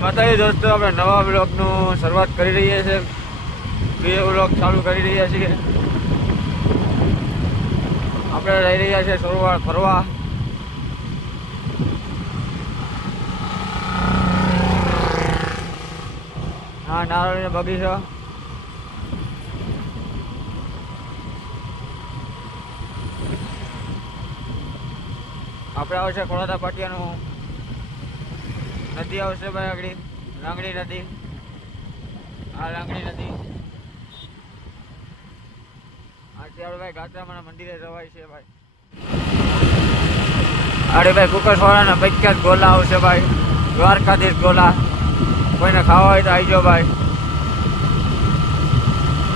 માતાજી દોસ્તો, આપણે નવા બ્લોગનું શરૂઆત કરી રહ્યા છીએ. બે બ્લોગ ચાલુ કરી રહ્યા છીએ. આપણે જઈ રહ્યા છીએ સોરવાડ ફરવા. હા, નારળનો બગીચો. આપણે આવશે ખોડાદા પાટિયાનું નદી આવશે ભાઈ, આગળ લાંગડી નદી. આ લાંગડી નદી અત્યારે ભાઈ ગાત્રામાના મંદિરે જવાય છે ભાઈ. અરે ભાઈ કુકરવાળાના પ્રખ્યાત ગોલા આવશે ભાઈ, દ્વારકાધીશ ગોલા. કોઈને ખાવા હોય તો આવી જાઓ ભાઈ,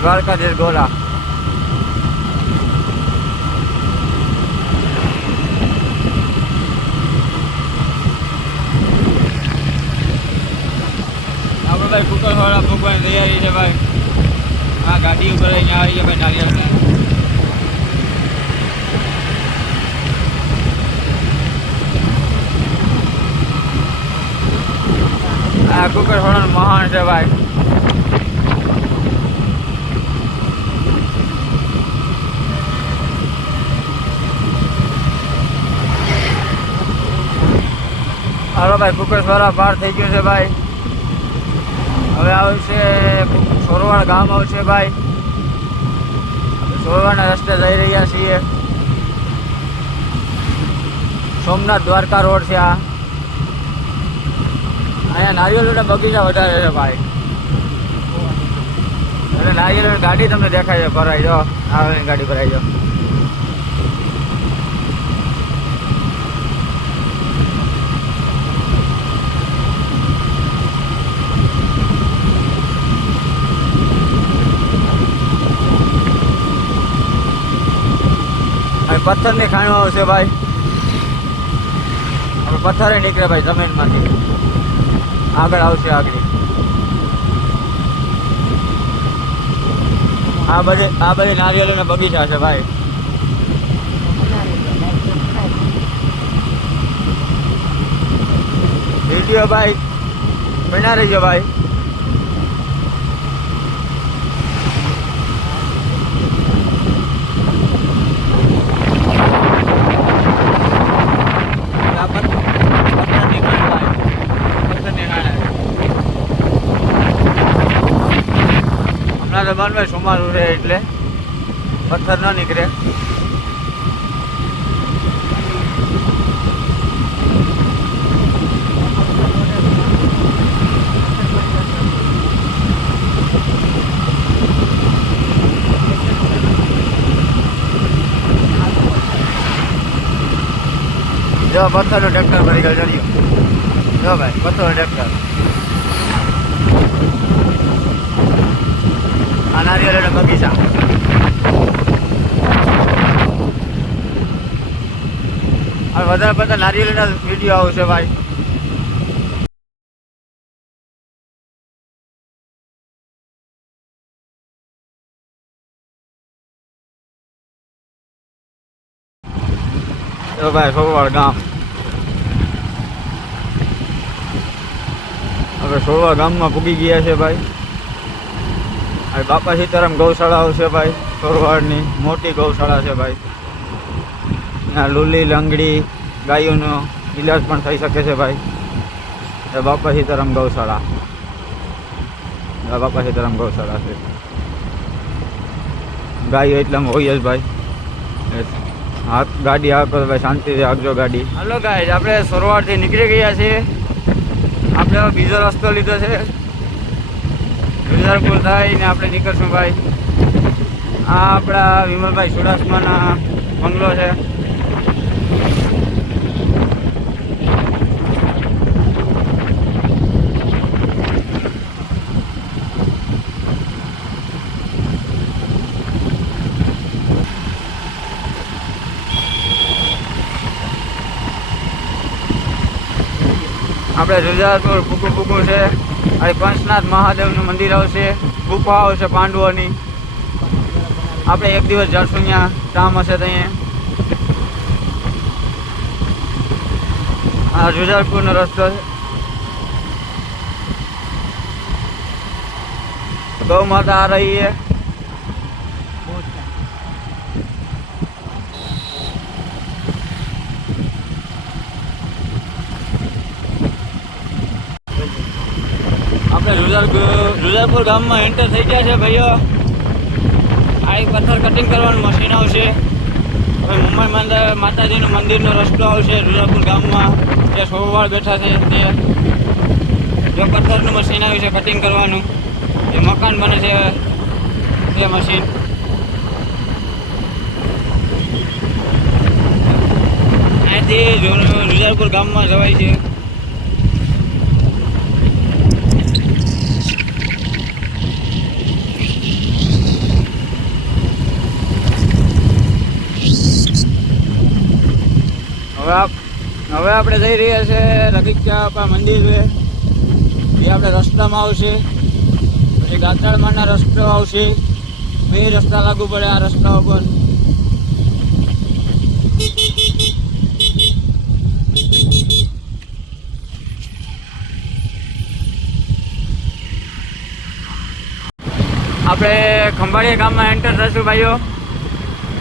દ્વારકાધીશ ગોલા. ભાઈ કુકરવાળા ભોગવાની તૈયારી છે ભાઈ. આ ગાડી ઉપર અહીંયા આવી છે ભાઈ નારિયેળને. આ કુકરવાળાનું મહાન છે ભાઈ. હાલો ભાઈ, કુકરવાળા પાર થઈ ગયું છે ભાઈ. હવે આવશે સોરવાડ ગામ આવશે ભાઈ. સોરવાડના રસ્તે જઈ રહ્યા છીએ. સોમનાથ દ્વારકા રોડ છે આ. અહીંયા નારિયેળના બગીચા વધારે છે ભાઈ. એટલે નારિયેળની ગાડી તમને દેખાય છે, ભરાઈ જાઓ. નારિયેળની ગાડી ભરાઈ જાઓ. પથ્થરની ખાણો આવશે ભાઈ. હવે પથ્થરે નીકળે ભાઈ જમીનમાંથી. આગળ આવશે આગળ. આ બધી નારિયેળના બગીચા છે ભાઈ. વિડીયો ભાઈ બના રહીજો ભાઈ. માનભાઈ સોમારું રહે એટલે પથ્થર ન નીકળે. જો પથ્થરનું ટ્રેક્ટર ભરી ગયો ચડ્યો. જો ભાઈ પથ્થરનું ટ્રેક્ટર. આ નારિયેળના બગીચા. હવે વધારે પડતા નારિયેળના વિડીયો આવશે ભાઈ. તો ભાઈ સોરવાડ ગામ. હવે સોરવાડ ગામમાં પૂગી ગયા છે ભાઈ. હવે બાપા સીતારામ ગૌશાળા આવશે ભાઈ. સોરવાડની મોટી ગૌશાળા છે ભાઈ. ત્યાં લૂલી લંગડી ગાયોનો ઈલાજ પણ થઈ શકે છે ભાઈ. એ બાપા સીતારામ ગૌશાળા. બાપા સીતારામ ગૌશાળા છે. ગાયો એટલામાં હોય જ ભાઈ. હાથ ગાડી આપો ભાઈ, શાંતિથી આગજો ગાડી. હાલો ગાઈઝ, આપણે સોરવાડથી નીકળી ગયા છીએ. આપણે હવે બીજો રસ્તો લીધો છે. વિજારપુર થઈને આપણે નીકળશું ભાઈ. આ આપણા વિમલભાઈ ચુડાસમાના બંગલો છે. આપણે વિજારપુર ફૂકું છે. આ પંચનાથ મહાદેવનું મંદિર આવશે. ગુફા આવશે પાંડવોની. આપણે એક દિવસ જશું, ત્યાં કામ હશે ત્યાં. આ વિજારપુરનો રસ્તો છે. गौ माता आ रही है। આપણે રૂદલપુર ગામમાં એન્ટર થઈ ગયા છે ભાઈઓ। આ એક પથ્થર કટિંગ કરવાનું મશીન આવશે। હવે મુંબઈ માતાજીનું મંદિરનો રસ્તો આવશે રૂદલપુર ગામમાં, જે સોવાળ બેઠા છે તે જો પથ્થરનું મશીન આવ્યું છે કટિંગ કરવાનું, જે મકાન બને છે તે મશીન। અહીંથી રૂદલપુર ગામમાં જવાય છે। હવે આપણે જઈ રહ્યા છે રગીચા મંદિર, એ આપણે રસ્તામાં આવશે, પછી ગાત્રાળમાંના રસ્તો આવશે, બે રસ્તા લાગુ પડે આ રસ્તા ઉપર। આપણે ખંભાળિયા ગામમાં એન્ટર થશું ભાઈઓ।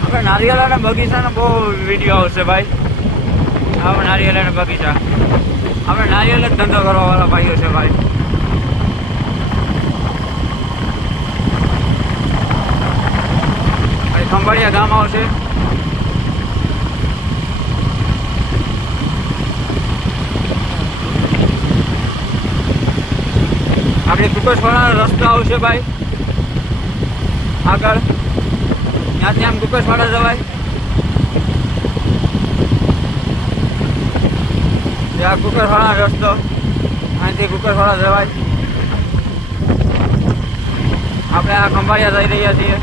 આપણે નારિયેળાના બગીચાનો બહુ વિડીયો આવશે ભાઈ। આપણે નારિયેળાના બગીચા, આપણે નારિયેળ જ ધંધો કરવા વાળા ભાઈઓ છે ભાઈ। ખંભાળિયા ગામ આવશે। આપણે કુકસવાળાનો રસ્તો આવશે ભાઈ આગળ, ત્યાંથી આમ કુકસવાળા જવાય। આ કુકરવાળા રસ્તો, અહીંથી કુકરવાળા જવાય। આપણે આ ખંભાળિયા જઈ રહ્યા છીએ।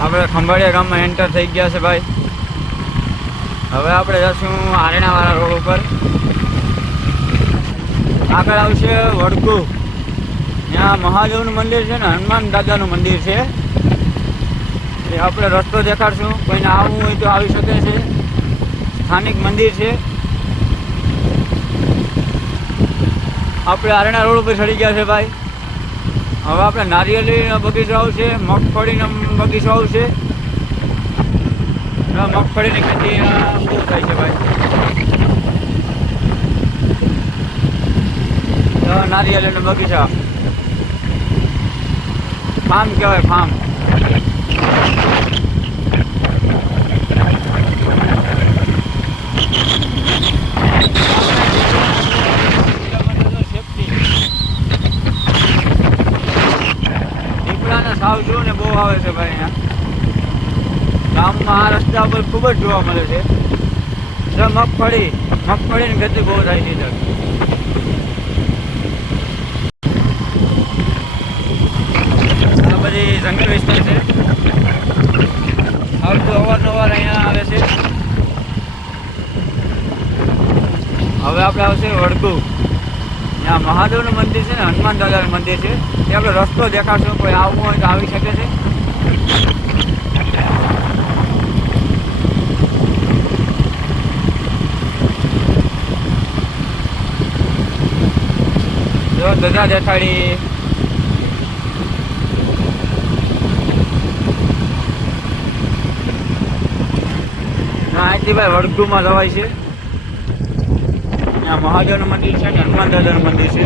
આપણે ખંભાળિયા ગામમાં એન્ટર થઈ ગયા છે ભાઈ। હવે આપણે જઈશું આરણાવાળા રોડ ઉપર, આગળ આવશે વડકુ, ત્યાં મહાદેવનું મંદિર છે ને હનુમાન દાદાનું મંદિર છે, એ આપણે રસ્તો દેખાડશું। કોઈને આવવું હોય તો આવી શકે છે, સ્થાનિક મંદિર છે। આપણે આરણા રોડ ઉપર ચડી ગયા છે ભાઈ। હવે આપણે નારિયેળીનો બગીચો આવશે, મગફળીનો બગીચો આવશે। મગફળીની ખેતી બહુ થાય છે ભાઈ। નારિયેળીનો બગીચા, ફાર્મ કહેવાય, ફાર્મ। સાવજો ને બહુ આવે છે ભાઈ અહીંયા ગામમાં। આ રસ્તા ઉપર ખૂબ જ જોવા મળે છે। મગફળીની ખેતી બહુ થાય છે। આ બધી જંગલ વિસ્તાર છે, આવતું અવારનવાર અહીંયા આવે છે। હવે આપણે આવશે વડકુ, ત્યાં મહાદેવનું મંદિર છે ને હનુમાન દાદાનું મંદિર છે, એ આપણે રસ્તો દેખાડશું। કોઈ આવવું હોય તો આવી શકે છે। જો ધજા દેખાડી, અહીંથી ભાઈ વડકુમાં જવાય છે। ત્યાં મહાદેવનું મંદિર છે ને હનુમાન દાદાનું મંદિર છે।